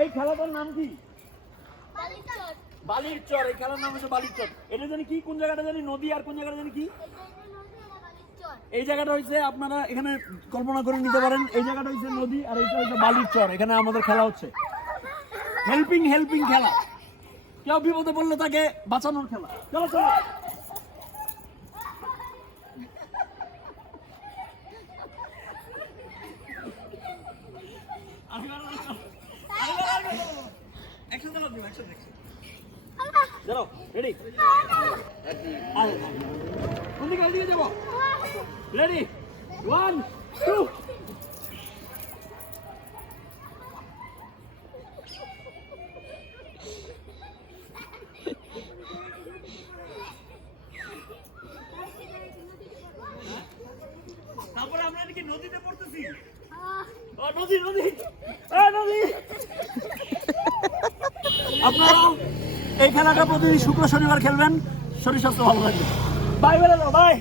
এই খেলাটার নাম কি? বালির চর। এই খেলার নাম হচ্ছে বালির চর। এটা জানি কি, কোন জায়গাটা জানি নদী, আর কোন জায়গাটা জানি কি? এই জায়গাটা হচ্ছে, আপনারা এখানে কল্পনা করে নিতে পারেন, এই জায়গাটা হচ্ছে নদী আর এইটা হচ্ছে বালির চর। এখানে আমাদের খেলা হচ্ছে হেল্পিং খেলা। কেউ বিপদে পড়লে তাকে বাঁচানোর খেলা। চলো চলো। চলো রেডি। কোন দিকে যাবো? রেডি, 1 2। তারপরে আমরা কি নদীতে পড়তেছি? নদী। আপনারা এই খেলাটা প্রতি শুক্র শনিবার খেলবেন, শরীর স্বাস্থ্য ভালো থাকবে। বাই বলে দাও, বাই।